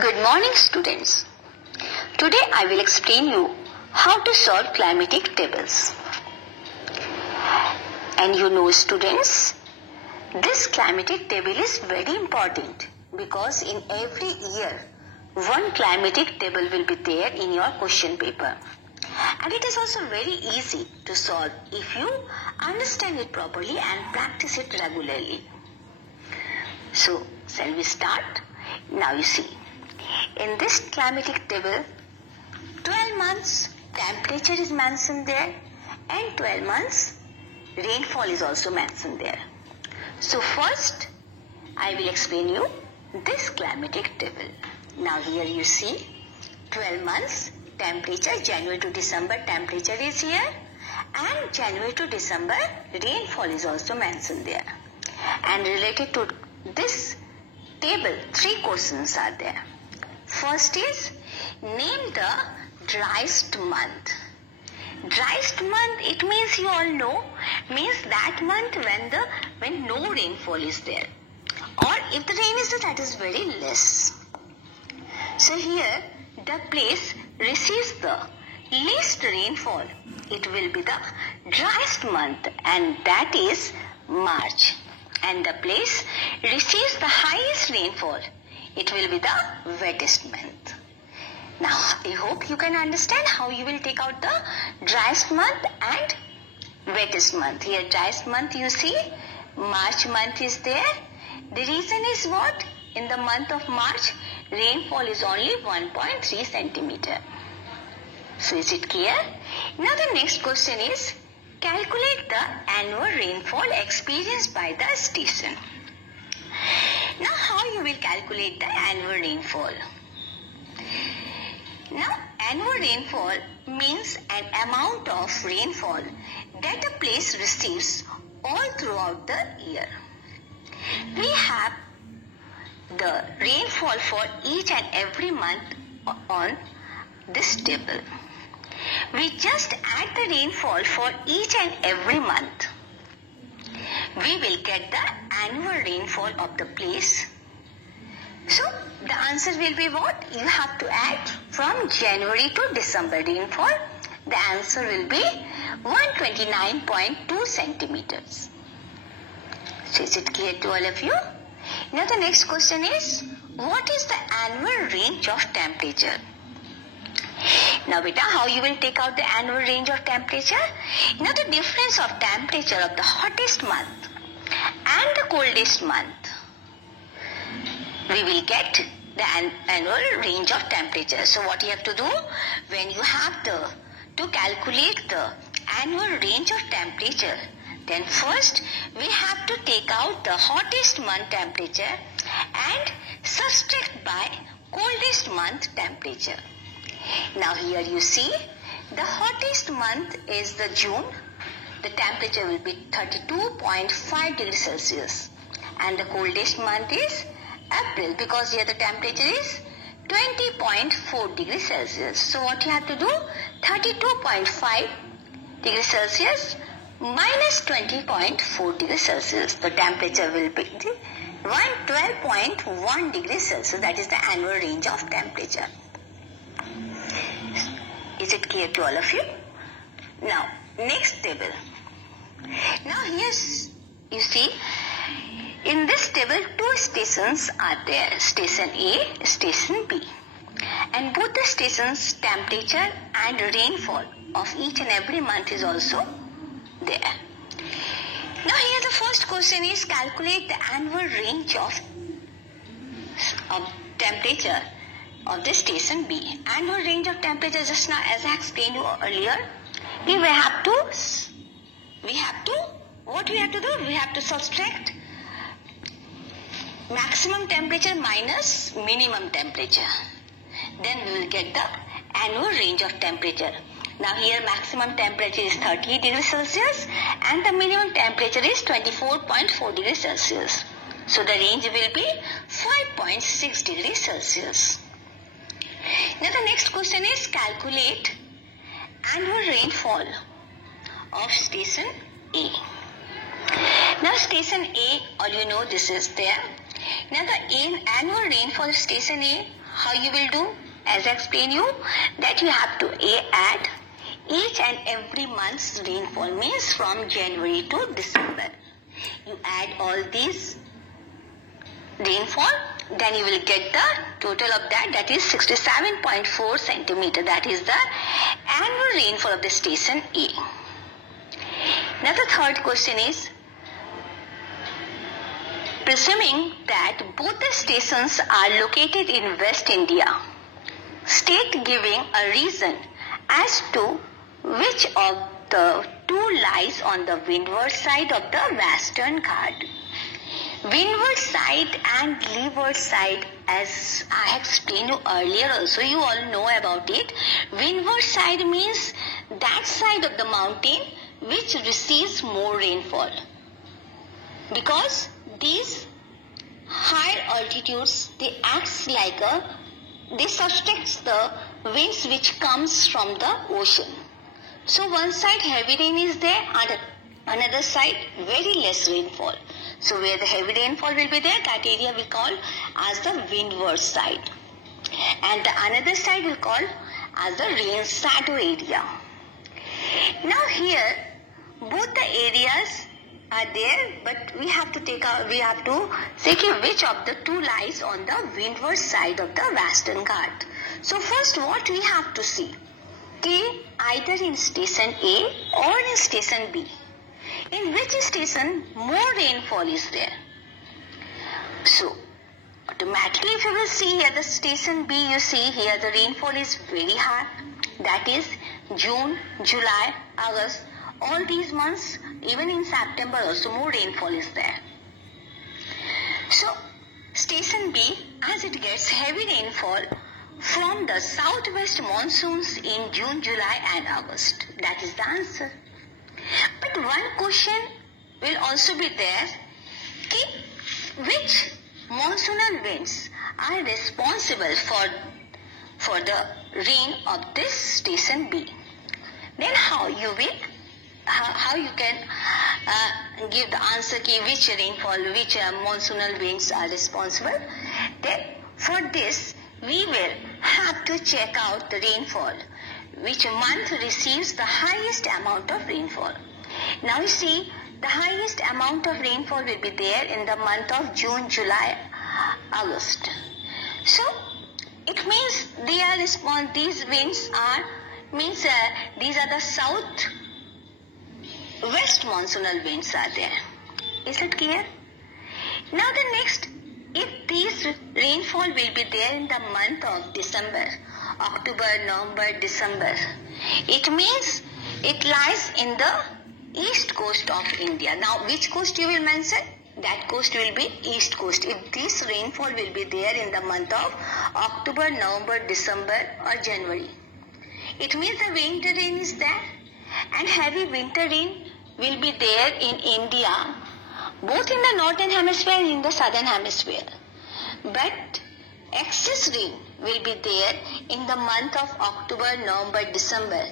Good morning, students. Today I will explain you how to solve climatic tables. And you know, students, this climatic table is very important because in every year one climatic table will be there in your question paper. And it is also very easy to solve if you understand it properly and practice it regularly. So, shall we start? Now you see, in this climatic table, 12 months temperature is mentioned there and 12 months rainfall is also mentioned there. So first, I will explain you this climatic table. Now here you see 12 months temperature, January to December temperature is here, and January to December rainfall is also mentioned there. And related to this table, 3 questions are there. First is, name the driest month. Driest month, it means you all know, means that month when no rainfall is there, or if the rain is there, that is very less. So here the place receives the least rainfall. It will be the driest month, and that is March. And the place receives the highest rainfall. It will be the wettest month. Now, I hope you can understand how you will take out the driest month and wettest month. Here, driest month you see, March month is there. The reason is what? In the month of March, rainfall is only 1.3 centimeter. So, is it clear? Now, the next question is, calculate the annual rainfall experienced by the station. Now, how you will calculate the annual rainfall? Now, annual rainfall means an amount of rainfall that a place receives all throughout the year. We have the rainfall for each and every month on this table. We just add the rainfall for each and every month. We will get the annual rainfall of the place. So, the answer will be what? You have to add from January to December rainfall. The answer will be 129.2 centimeters. So, is it clear to all of you? Now, the next question is, what is the annual range of temperature? Now, beta, how you will take out the annual range of temperature? Now, the difference of temperature of the hottest month and the coldest month, we will get the annual range of temperature. So, what you have to do, when you have to calculate the annual range of temperature, then first we have to take out the hottest month temperature and subtract by coldest month temperature. Now here you see, the hottest month is the June. The temperature will be 32.5 degrees Celsius. And the coldest month is April, because here the temperature is 20.4 degrees Celsius. So what you have to do, 32.5 degrees Celsius minus 20.4 degrees Celsius. The temperature will be 112.1 degrees Celsius. That is the annual range of temperature. Is it clear to all of you? Now, next table. Now here you see, in this table 2 stations are there, station A, station B. And both the stations' temperature and rainfall of each and every month is also there. Now here the first question is, calculate the annual range of temperature of the station B. Annual range of temperature, just now as I explained you earlier, we have to subtract maximum temperature minus minimum temperature. Then we will get the annual range of temperature. Now here maximum temperature is 30 degrees Celsius and the minimum temperature is 24.4 degrees Celsius. So the range will be 5.6 degrees Celsius. Now the next question is, calculate annual rainfall of station A. Now station A, all you know, this is there. Now the annual rainfall of station A how you will do? As I explain you, that you have to add each and every month's rainfall, means from January to December. You add all these rainfall, then you will get the total of that is 67.4 centimeter. That is the annual rainfall of the station A. Now the third question is, presuming that both the stations are located in West India, state giving a reason as to which of the two lies on the windward side of the Western Ghat. Windward side and leeward side, as I explained you earlier also, you all know about it. Windward side means that side of the mountain which receives more rainfall, because these higher altitudes, they subtract the winds which comes from the ocean. So one side heavy rain is there, and another side very less rainfall. So where the heavy rainfall will be there, that area we call as the windward side, and the another side we call as the rain shadow area. Now here both the areas are there, but we have to see which of the two lies on the windward side of the Western Ghat. So first what we have to see, either in station A or in station B, in which station more rainfall is there. So automatically if you will see here the station B, you see here the rainfall is very high. That is June, July, August, all these months, even in September also more rainfall is there. So station B, as it gets heavy rainfall from the southwest monsoons in June, July and August. That is the answer. But one question will also be there, which monsoonal winds are responsible for the rain of this station B. Then how you can give the answer which rainfall, which monsoonal winds are responsible. Then for this we will have to check out the rainfall, which month receives the highest amount of rainfall. Now you see the highest amount of rainfall will be there in the month of June, July, August. So it means these winds are these are the south west monsoonal winds are there. Is it clear? Now the next, if these rainfall will be there in the month of December, October, November, December, it means it lies in the east coast of India. Now which coast you will mention? That coast will be east coast. If this rainfall will be there in the month of October, November, December or January, it means the winter rain is there, and heavy winter rain will be there in India, both in the northern hemisphere and in the southern hemisphere. But excess rain will be there in the month of October, November, December.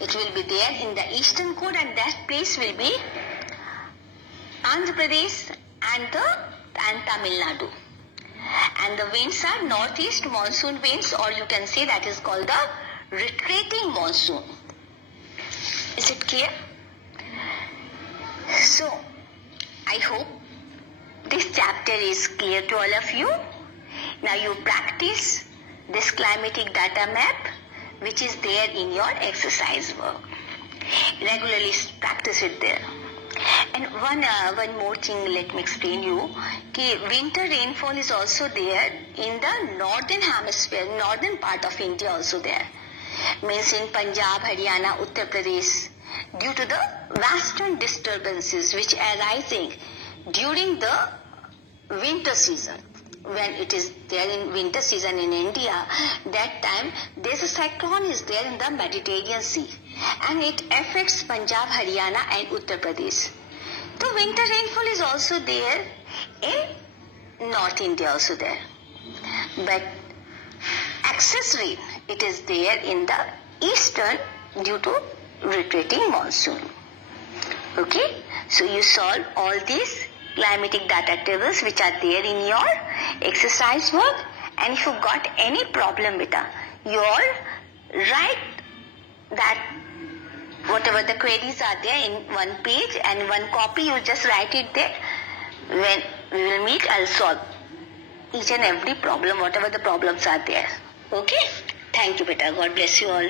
It will be there in the eastern coast, and that place will be Andhra Pradesh and Tamil Nadu. And the winds are northeast monsoon winds, or you can say that is called the retreating monsoon. Is it clear? So I hope this chapter is clear to all of you. Now you practice this climatic data map which is there in your exercise work. Regularly practice it there. And one more thing, let me explain you. Winter rainfall is also there in the northern hemisphere, northern part of India also there. Means in Punjab, Haryana, Uttar Pradesh, due to the western disturbances which are arising during the winter season. When it is there in winter season in India, that time there's a cyclone is there in the Mediterranean Sea, and it affects Punjab, Haryana and Uttar Pradesh. The winter rainfall is also there in North India also there. But excess rain, it is there in the eastern due to retreating monsoon. Okay, so you solve all these climatic data tables which are there in your exercise work, And if you got any problem, beta, you all write that whatever the queries are there in one page and one copy, you just write it there. When we will meet, I'll solve each and every problem, whatever the problems are there. Okay? Thank you, beta. God bless you all.